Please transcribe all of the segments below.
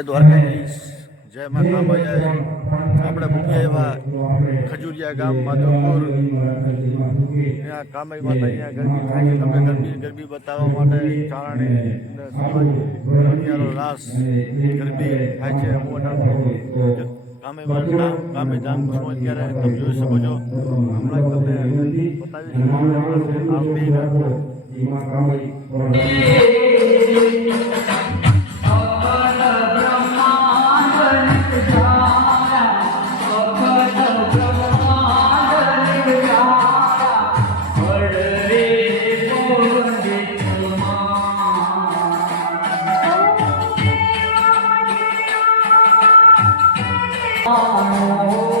દ્વારકાધીશ જય મા કામૈયા આપણે ભૂમિયા એવા ખજુરિયા ગામ માધવપુર ત્યાં કામાઈ માતા અહીંયા ગરબી થાય છે તમને ગરબી ગરબી બતાવવા માટે ચારણી અને સમાજનો રાસ ગરબી થાય છે મોટા કામે માતા કામે જામ છો અત્યારે તમે જોઈ શકો છો હમણાં જ all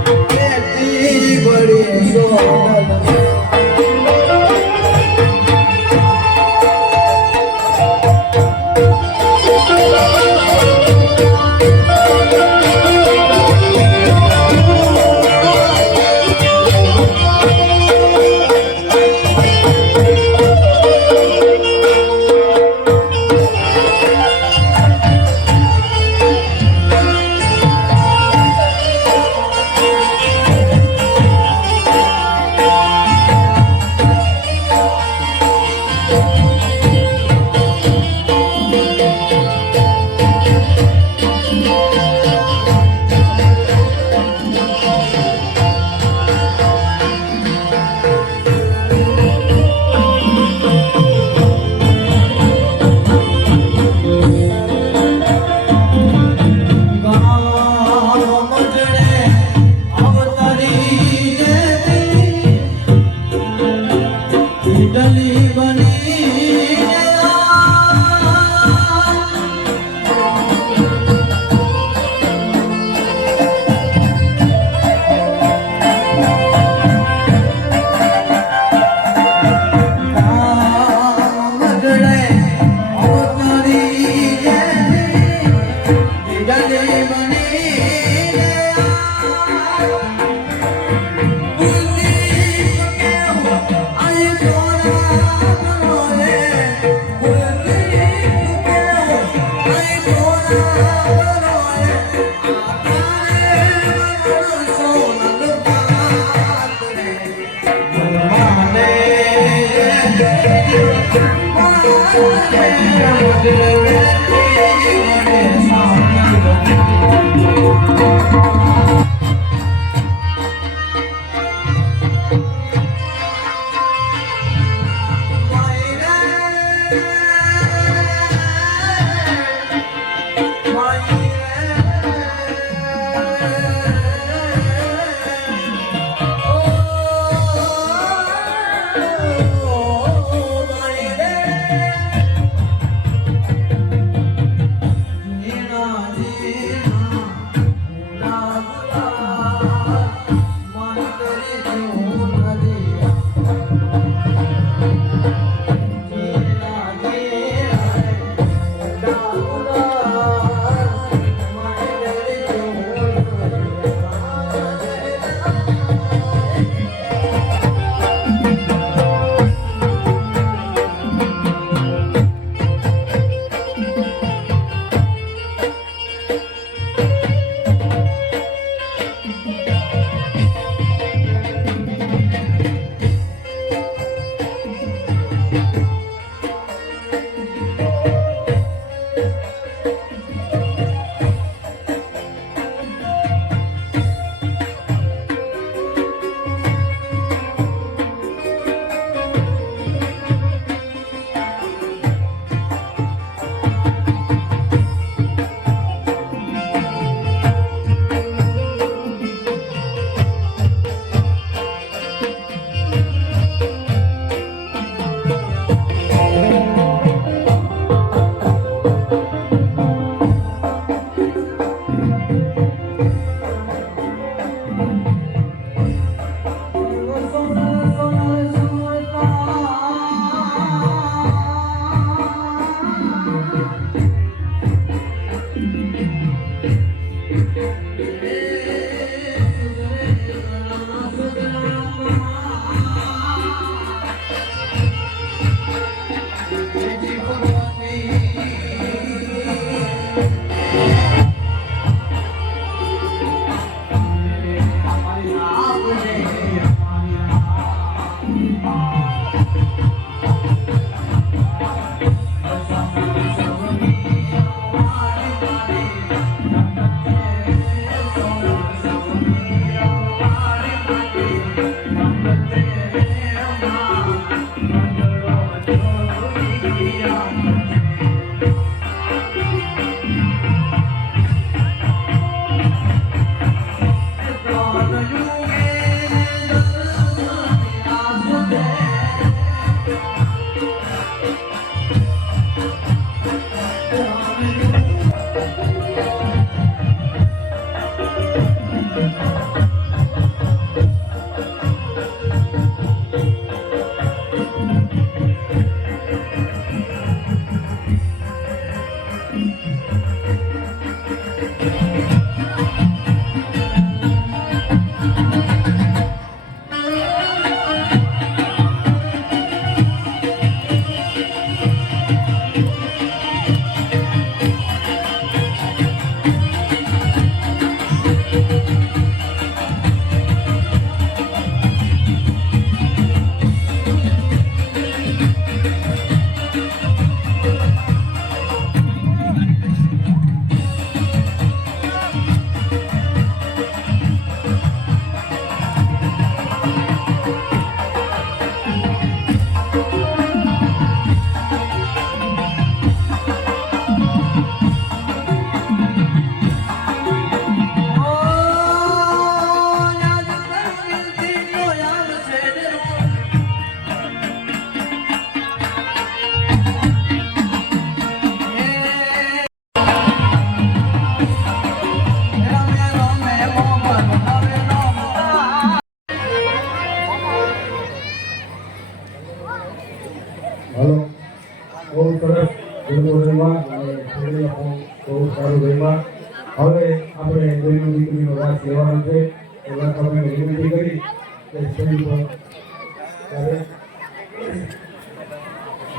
Porque é meu Deus?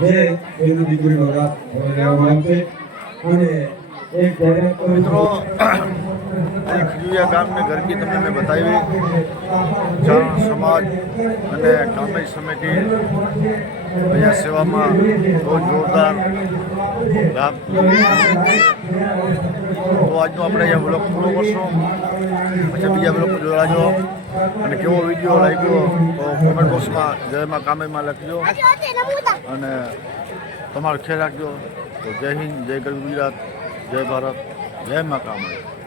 બે બેનું દીકરીનો હવે લેવામાં આવશે અને એક મિત્રો છું. આ ખજુરિયા ગામની ગરબી તમને મેં બતાવી. જાણ સમાજ અને કામય સમિતિ અહીંયા સેવામાં બહુ જોરદાર લાભ તો આજનો આપણે અહીંયા બ્લોક પૂરો કરશું. પછી બીજા બ્લોક જોડાજો. અને કેવો વીડિયો લાગ્યો, તો કોમેન્ટ બોક્સમાં જયમાં, કામેમાં લખજો. અને તમારો ખ્યાલ રાખજો. તો જય હિન્દ, જય ગરવી ગુજરાત, જય ભારત જય માં કામય